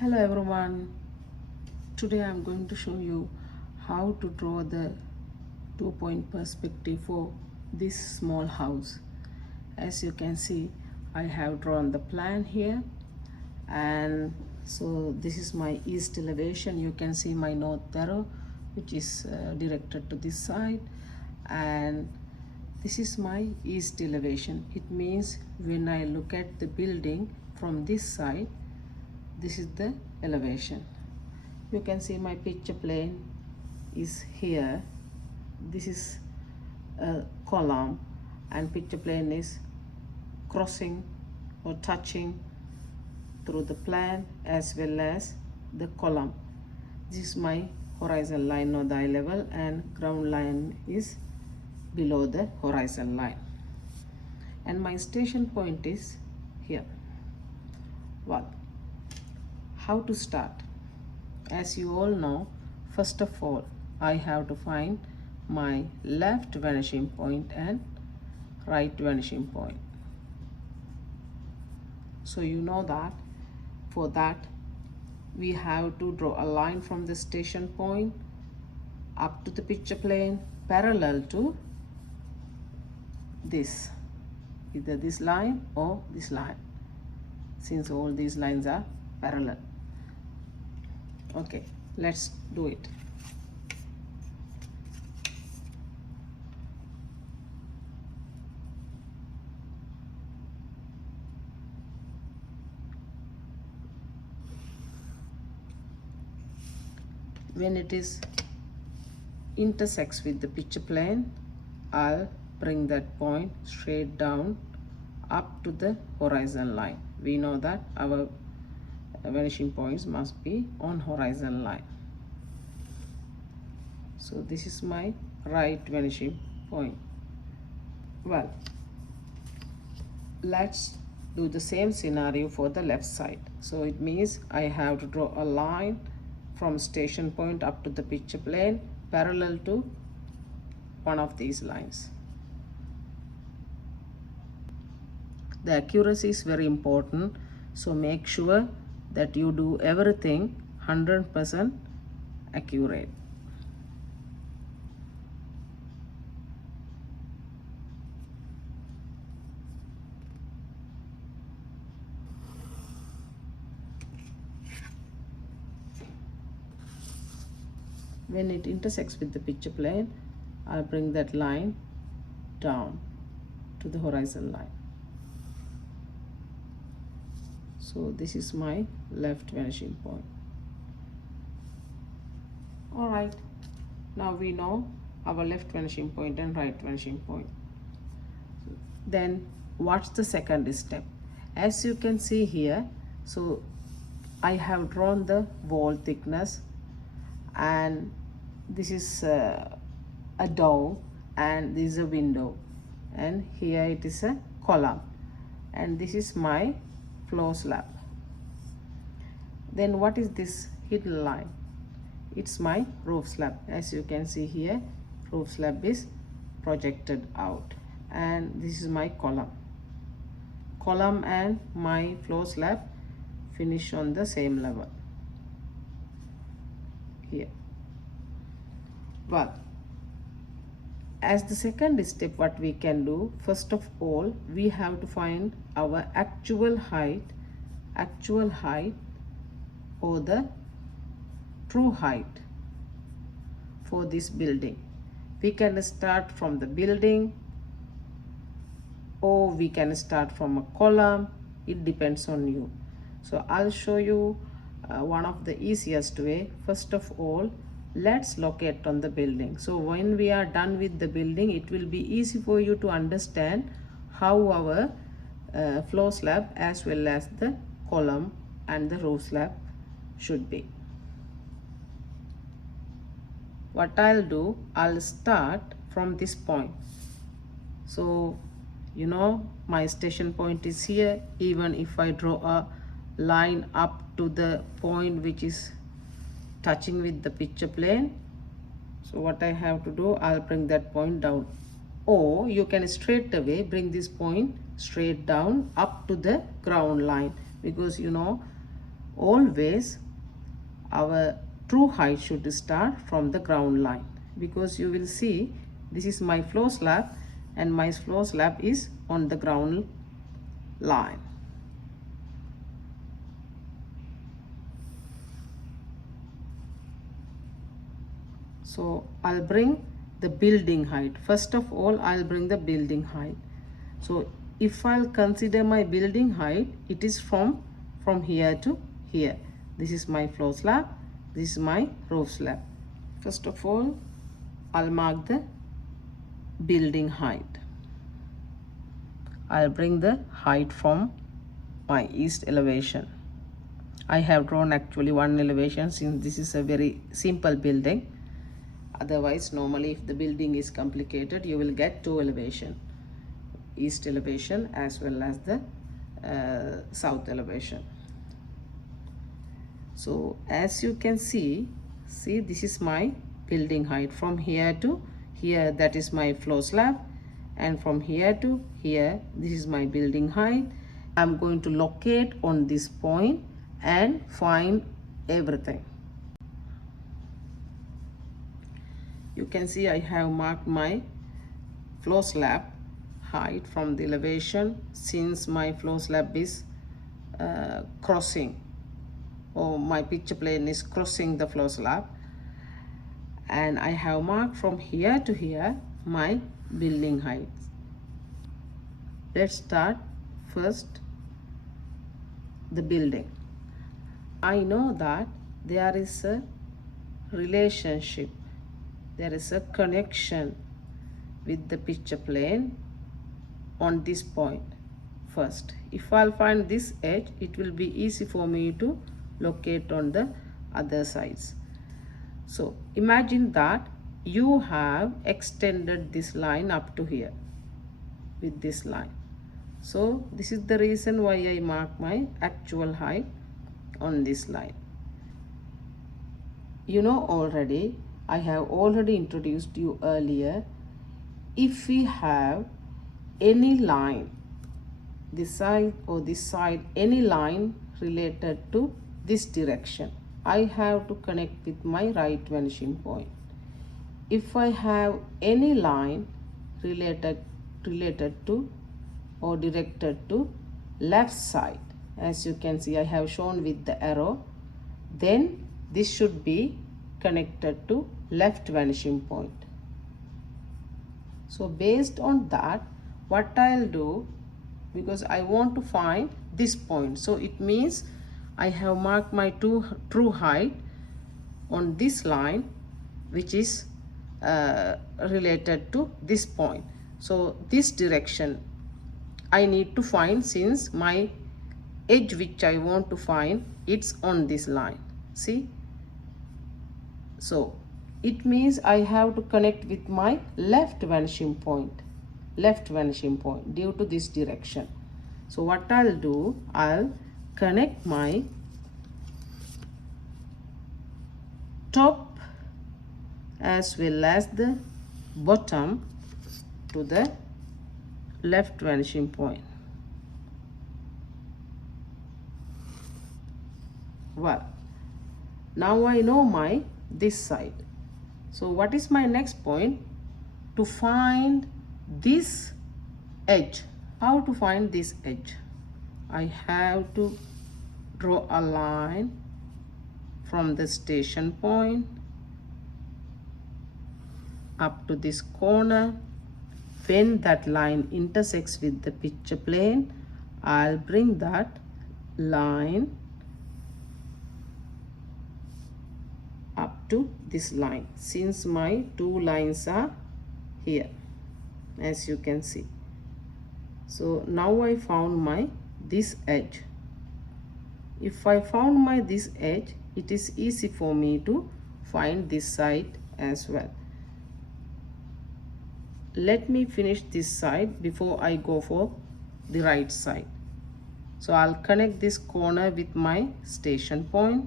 Hello everyone, today I'm going to show you how to draw the 2-point perspective for this small house. As you can see, I have drawn the plan here, and so this is my east elevation. You can see my north arrow which is directed to this side, and this is my east elevation. It means when I look at the building from this side, this is the elevation. You can see my picture plane is here. This is a column, and picture plane is crossing or touching through the plan as well as the column. This is my horizon line or the eye level, and ground line is below the horizon line, and my station point is here. Well, how to start? As you all know, first of all I have to find my left vanishing point and right vanishing point. So you know that for that we have to draw a line from the station point up to the picture plane parallel to this, either this line or this line, since all these lines are parallel. Okay, let's do it. When it is intersects with the picture plane, I'll bring that point straight down up to the horizon line. We know that our vanishing points must be on horizon line. So this is my right vanishing point. Well, let's do the same scenario for the left side. So it means I have to draw a line from station point up to the picture plane parallel to one of these lines. The accuracy is very important, so make sure that you do everything 100% accurate. When it intersects with the picture plane, I'll bring that line down to the horizon line. So this is my left vanishing point. Alright, now we know our left vanishing point and right vanishing point. Then what's the second step? As you can see here, so I have drawn the wall thickness, and this is a door, and this is a window, and here it is a column, and this is my floor slab. Then what is this hidden line? It's my roof slab. As you can see here, roof slab is projected out, and this is my column and my floor slab finish on the same level here. But as the second step, what we can do, first of all we have to find our actual height or the true height for this building. We can start from the building, or we can start from a column. It depends on you. So I'll show you one of the easiest way. First of all, let's locate on the building. So when we are done with the building, it will be easy for you to understand how our floor slab as well as the column and the roof slab should be. What I'll do, I'll start from this point. So you know my station point is here. Even if I draw a line up to the point which is touching with the picture plane, so what I have to do, I'll bring that point down, or you can straight away bring this point straight down up to the ground line, because you know always our true height should start from the ground line, because you will see this is my floor slab and my floor slab is on the ground line. So I'll bring the building height. First of all, I'll bring the building height. So if I'll consider my building height, it is from here to here. This is my floor slab, this is my roof slab. First of all, I'll mark the building height. I'll bring the height from my east elevation. I have drawn actually one elevation since this is a very simple building. Otherwise, normally if the building is complicated, you will get two elevation, east elevation as well as the south elevation. So as you can see this is my building height from here to here, that is my floor slab, and from here to here, this is my building height. I'm going to locate on this point and find everything. You can see I have marked my floor slab height from the elevation, since my floor slab is crossing, or my picture plane is crossing the floor slab, and I have marked from here to here my building height. Let's start first the building. I know that there is a relationship, there is a connection with the picture plane on this point. First, if I'll find this edge, it will be easy for me to locate on the other sides. So imagine that you have extended this line up to here with this line. So this is the reason why I mark my actual height on this line. You know already, I have already introduced you earlier, if we have any line, this side or this side, any line related to this direction, I have to connect with my right vanishing point. If I have any line related to or directed to left side, as you can see I have shown with the arrow, then this should be connected to left vanishing point. So based on that, what I'll do, because I want to find this point, so it means I have marked my true height on this line, which is related to this point. So this direction I need to find, since my edge which I want to find, it's on this line. See, so it means I have to connect with my left vanishing point due to this direction. So what I'll do, I'll connect my top as well as the bottom to the left vanishing point. Well, now I know my this side. So what is my next point? To find this edge. How to find this edge? I have to draw a line from the station point up to this corner. When that line intersects with the picture plane, I'll bring that line up to this line, since my two lines are here, as you can see. So now I found my this edge. If I found my this edge, it is easy for me to find this side as well. Let me finish this side before I go for the right side. So I'll connect this corner with my station point.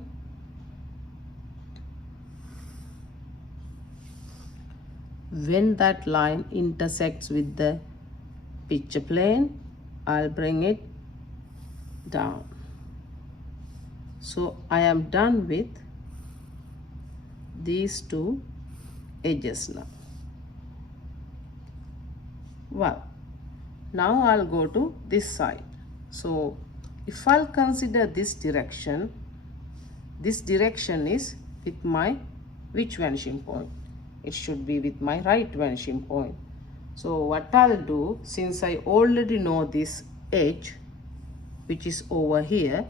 When that line intersects with the picture plane, I'll bring it down. So I am done with these two edges now. Well, now I'll go to this side. So if I'll consider this direction is with my which vanishing point? It should be with my right vanishing point. So what I'll do, since I already know this edge which is over here,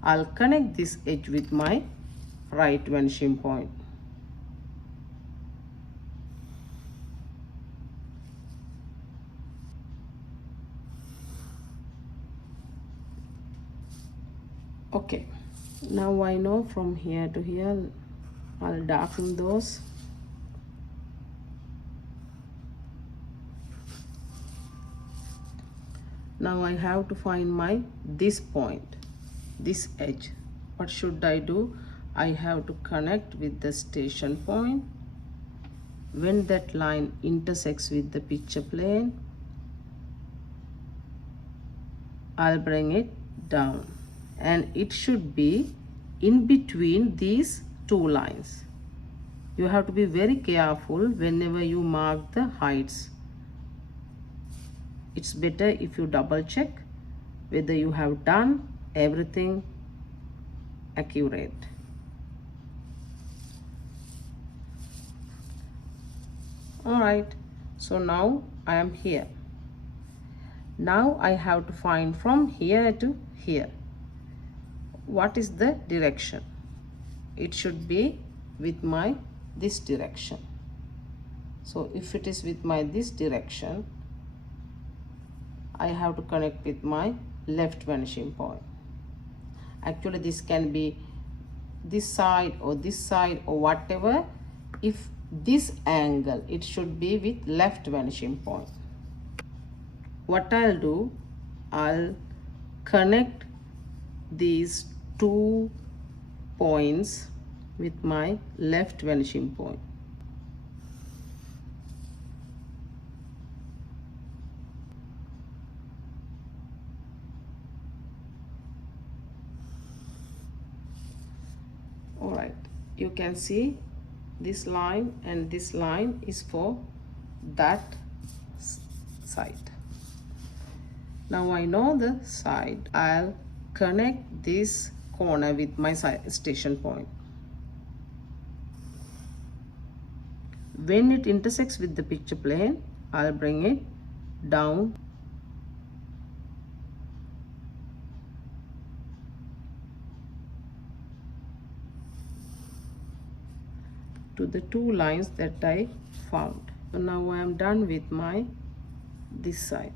I'll connect this edge with my right vanishing point. Okay, now I know from here to here, I'll darken those. Now I have to find my this point, this edge. What should I do? I have to connect with the station point. When that line intersects with the picture plane, I'll bring it down, and it should be in between these two lines. You have to be very careful whenever you mark the heights. It's better if you double check whether you have done everything accurate. Alright, so now I am here. Now I have to find from here to here. What is the direction? It should be with my this direction. So if it is with my this direction, I have to connect with my left vanishing point. Actually this can be this side or whatever. If this angle, it should be with left vanishing point. What I'll do, I'll connect these two points with my left vanishing point. Alright, you can see this line and this line is for that side. Now I know the side. I'll connect this corner with my station point. When it intersects with the picture plane, I'll bring it down to the two lines that I found. So now I am done with my this side.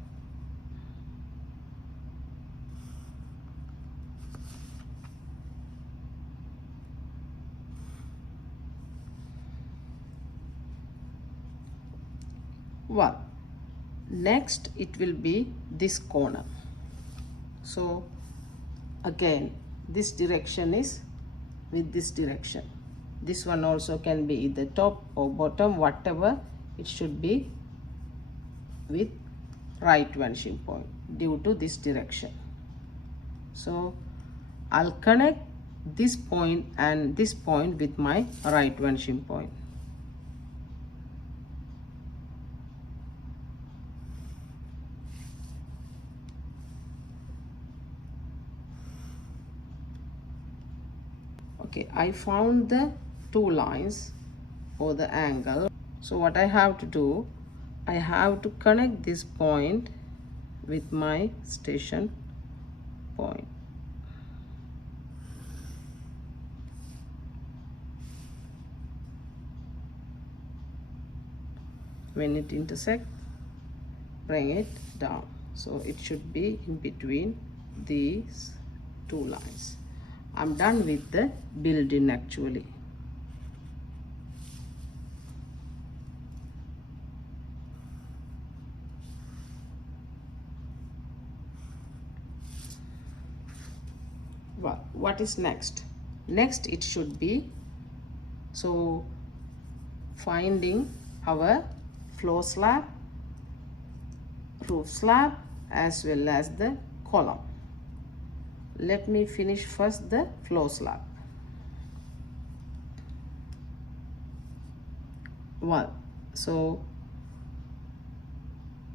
Well, next it will be this corner. So again, this direction is with this direction. This one also can be either top or bottom, whatever. It should be with right vanishing point due to this direction. So I'll connect this point and this point with my right vanishing point. Okay, I found the two lines or the angle. So what I have to do, I have to connect this point with my station point. When it intersects, bring it down. So it should be in between these two lines. I'm done with the building actually. Well, what is next? Next it should be, so finding our floor slab, roof slab as well as the column. let me finish first the floor slab. Well, so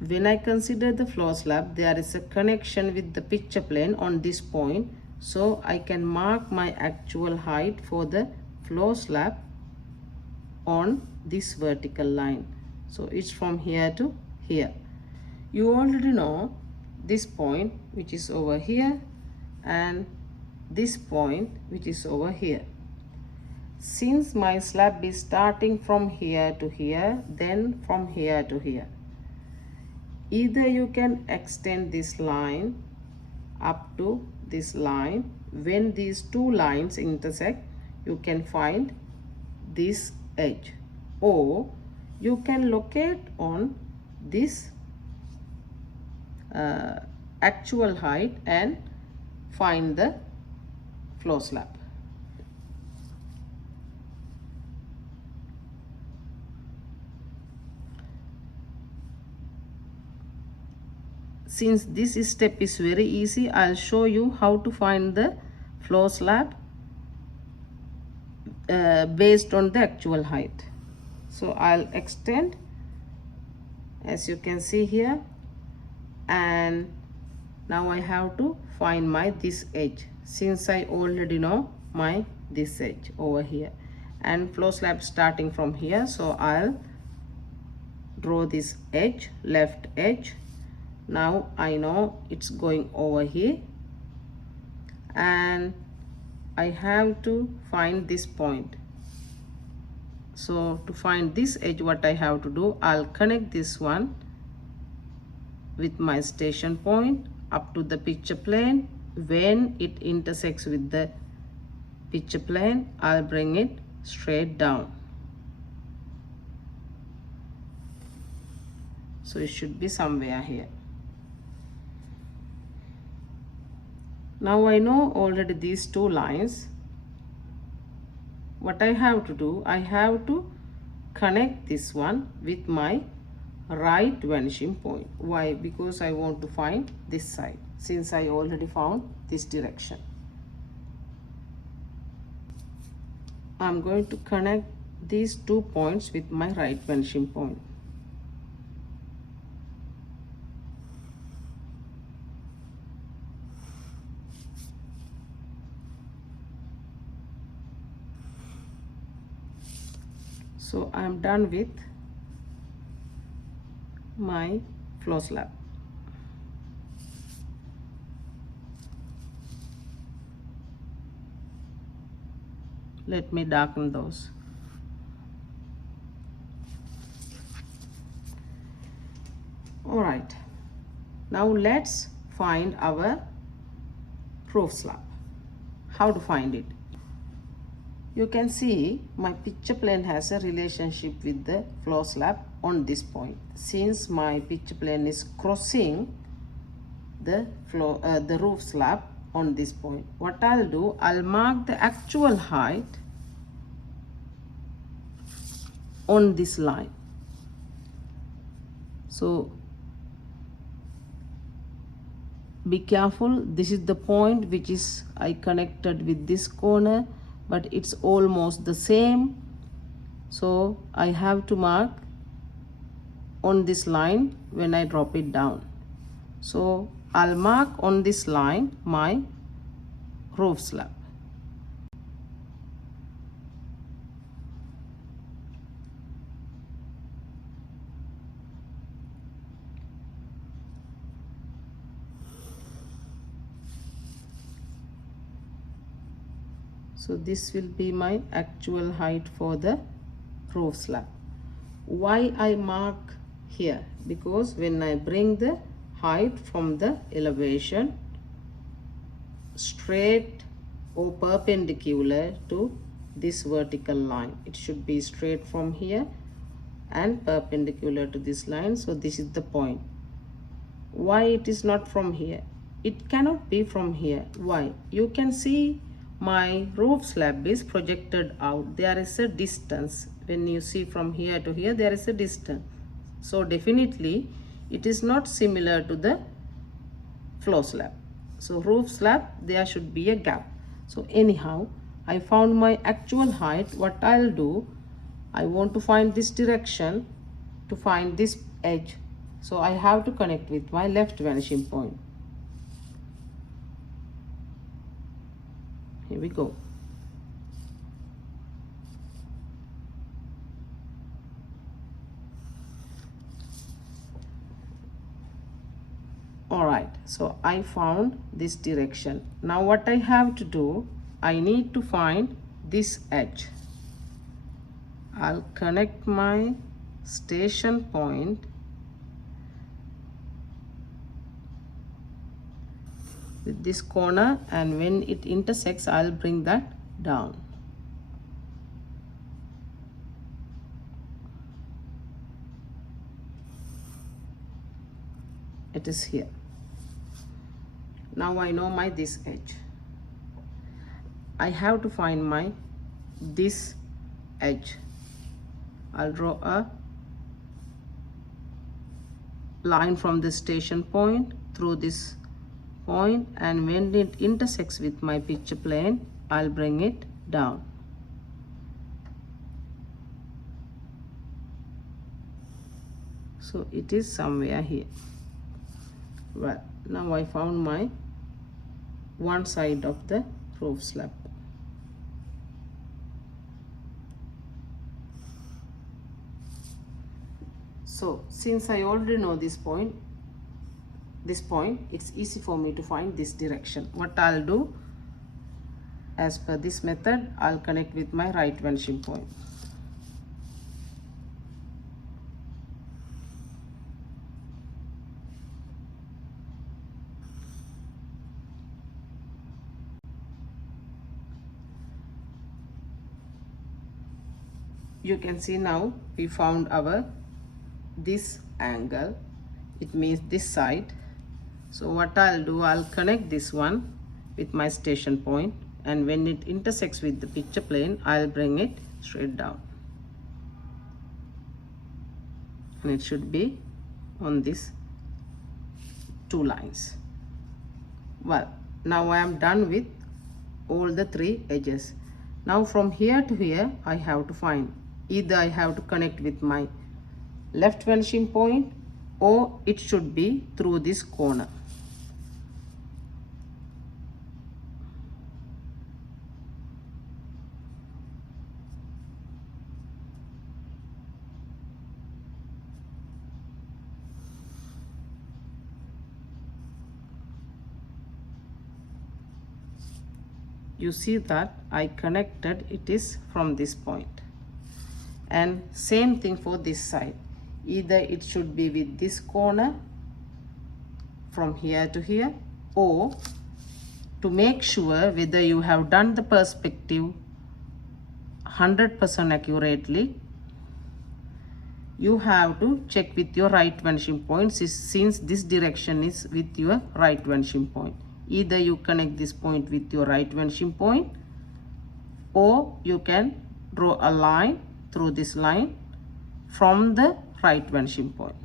when I consider the floor slab, there is a connection with the picture plane on this point, so I can mark my actual height for the floor slab on this vertical line. So it's from here to here. You already know this point which is over here and this point which is over here. Since my slab is starting from here to here, then from here to here, either you can extend this line up to this line. When these two lines intersect, you can find this edge, or you can locate on this actual height and find the floor slab. Since this step is very easy, I'll show you how to find the floor slab based on the actual height. So I'll extend, as you can see here, and now I have to find my this edge, since I already know my this edge over here, and floor slab starting from here. So I'll draw this edge, left edge. Now I know it's going over here, and I have to find this point. So to find this edge, what I have to do, I'll connect this one with my station point up to the picture plane. When it intersects with the picture plane, I'll bring it straight down. So it should be somewhere here. Now I know already these two lines. What I have to do, I have to connect this one with my right vanishing point. Why? Because I want to find this side, since I already found this direction. I'm going to connect these 2 points with my right vanishing point. So I'm done with my floor slab. Let me darken those. All right, now let's find our roof slab. How to find it? You can see my picture plane has a relationship with the floor slab on this point. Since my picture plane is crossing the roof slab on this point, what I'll do, I'll mark the actual height on this line. So be careful, this is the point which is I connected with this corner, but it's almost the same. So I have to mark on this line when I drop it down. So I'll mark on this line my roof slab. So this will be my actual height for the roof slab. Why I mark here? Because when I bring the height from the elevation straight or perpendicular to this vertical line, it should be straight from here and perpendicular to this line. So this is the point. Why it is not from here? It cannot be from here. Why? You can see my roof slab is projected out. There is a distance. When you see from here to here, there is a distance. So definitely it is not similar to the floor slab. So roof slab, there should be a gap. So anyhow, I found my actual height. What I'll do, I want to find this direction to find this edge. So I have to connect with my left vanishing point. Here we go. Alright, so I found this direction. Now what I have to do, I need to find this edge. I'll connect my station point with this corner, and when it intersects, I'll bring that down. It is here. Now I know my this edge. I have to find my this edge. I'll draw a line from the station point through this point, and when it intersects with my picture plane, I'll bring it down. So it is somewhere here. Well, now I found my one side of the roof slab. So since I already know this point, it's easy for me to find this direction. What I'll do, as per this method, I'll connect with my right vanishing point. You can see now we found our this angle. It means this side. So what I'll do, I'll connect this one with my station point, and when it intersects with the picture plane, I'll bring it straight down, and it should be on these two lines. Well, now I am done with all the three edges. Now from here to here, I have to find, either I have to connect with my left vanishing point, or it should be through this corner. You see that I connected, it is from this point. And same thing for this side. Either it should be with this corner from here to here, or to make sure whether you have done the perspective 100% accurately, you have to check with your right vanishing point, since this direction is with your right vanishing point. Either you connect this point with your right vanishing point, or you can draw a line through this line from the right vanishing point.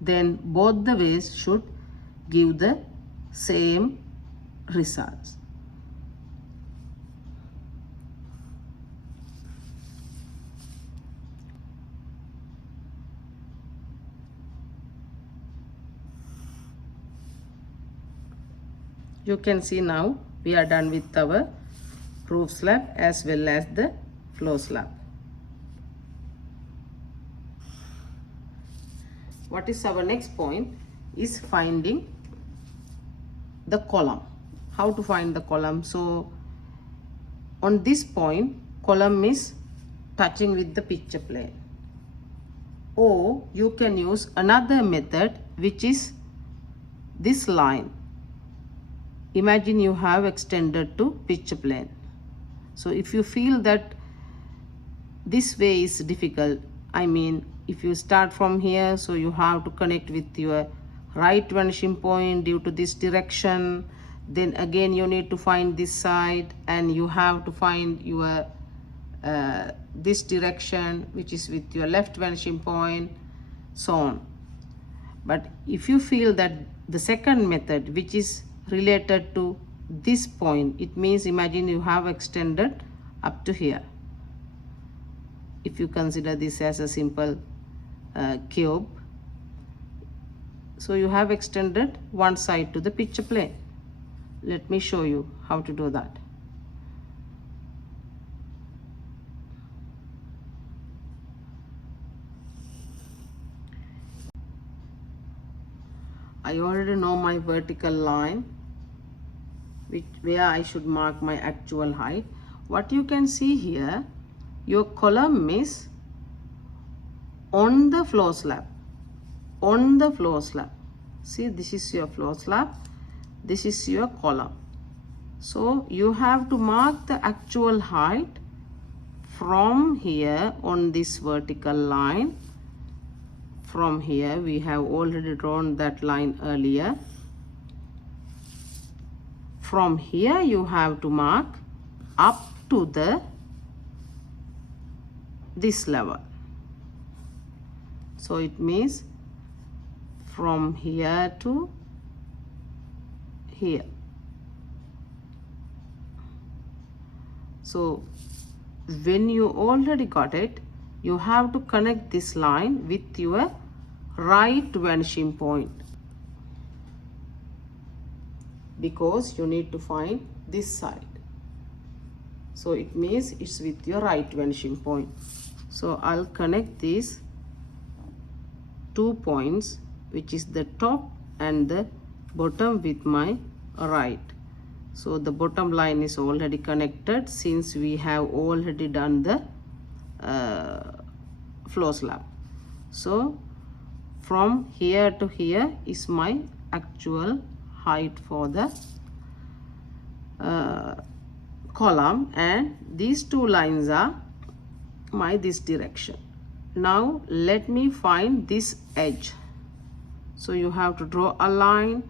Then both the ways should give the same results. You can see now we are done with our roof slab as well as the floor slab. What is our next point is finding the column. How to find the column? So on this point, column is touching with the picture plane. Or you can use another method, which is this line. Imagine you have extended to picture plane. So if you feel that this way is difficult, I mean if you start from here, so you have to connect with your right vanishing point due to this direction, then again you need to find this side, and you have to find your this direction which is with your left vanishing point, so on. But if you feel that the second method, which is related to this point, it means imagine you have extended up to here. If you consider this as a simple cube, so you have extended one side to the picture plane. Let me show you how to do that. I already know my vertical line, where I should mark my actual height. What you can see here, your column is on the floor slab. On the floor slab. See, this is your floor slab. This is your column. So you have to mark the actual height from here on this vertical line. From here, we have already drawn that line earlier. From here, you have to mark up to this level. So it means from here to here. So when you already got it, you have to connect this line with your right vanishing point, because you need to find this side. So it means it's with your right vanishing point. So I'll connect these 2 points, which is the top and the bottom, with my right. So the bottom line is already connected, since we have already done the floor slab. So from here to here is my actual height for the column, and these 2 lines are this direction. Now let me find this edge. So you have to draw a line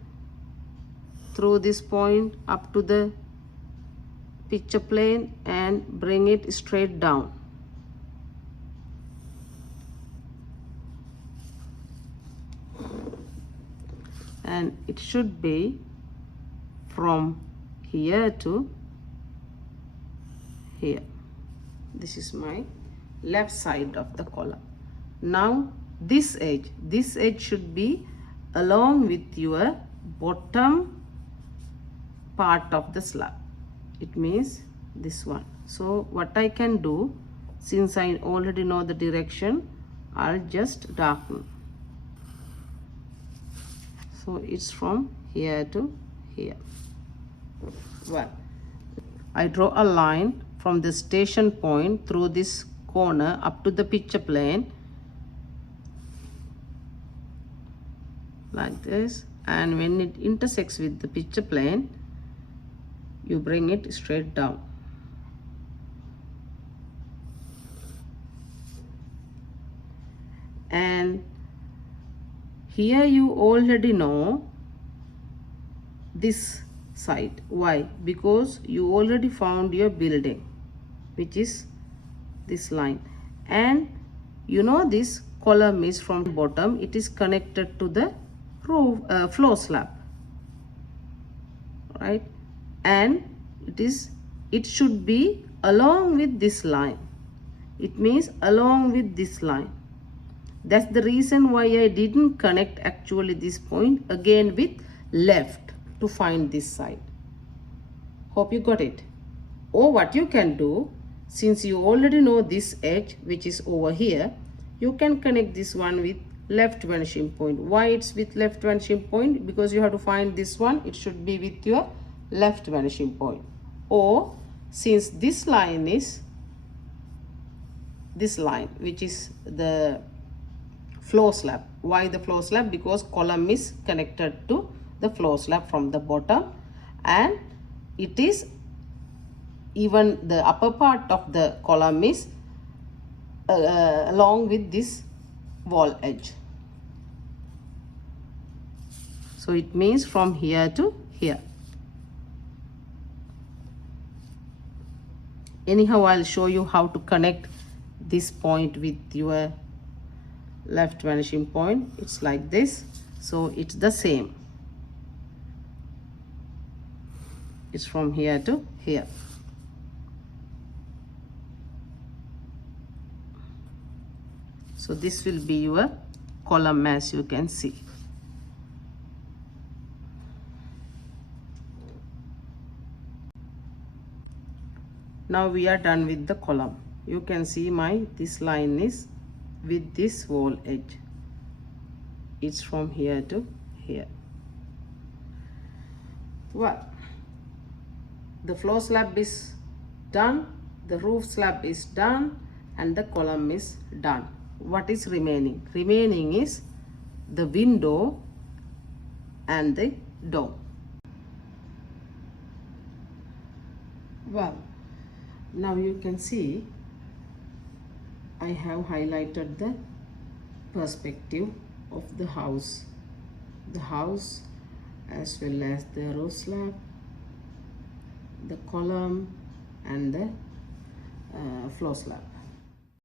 through this point up to the picture plane and bring it straight down. And it should be from here to here. This is my left side of the column. Now this edge should be along with your bottom part of the slab. It means this one. So what I can do, since I already know the direction, I'll just darken. So it's from here to here. Well, I draw a line from the station point through this corner up to the picture plane, like this, and when it intersects with the picture plane, you bring it straight down. And here you already know this side. Why? Because you already found your building, which is this line, and you know this column is from the bottom, it is connected to the roof, floor slab, right? And it should be along with this line. It means along with this line. That's the reason why I didn't connect actually this point again with left to find this side. Hope you got it. Or what you can do, since you already know this edge, which is over here, you can connect this one with left vanishing point. Why it's with left vanishing point? Because you have to find this one, it should be with your left vanishing point. Or since this line is this line, which is the floor slab. Why the floor slab? Because column is connected to the floor slab from the bottom, and it is even the upper part of the column is along with this wall edge. So it means from here to here. Anyhow, I'll show you how to connect this point with your left vanishing point. It's like this. so it's the same. It's from here to here. So this will be your column, as you can see. Now we are done with the column. You can see this line is with this wall edge. It's from here to here. Well, the floor slab is done, the roof slab is done, and the column is done. What is remaining? Remaining is the window and the door. Well, now you can see I have highlighted the perspective of the house as well as the roof slab, the column and the floor slab.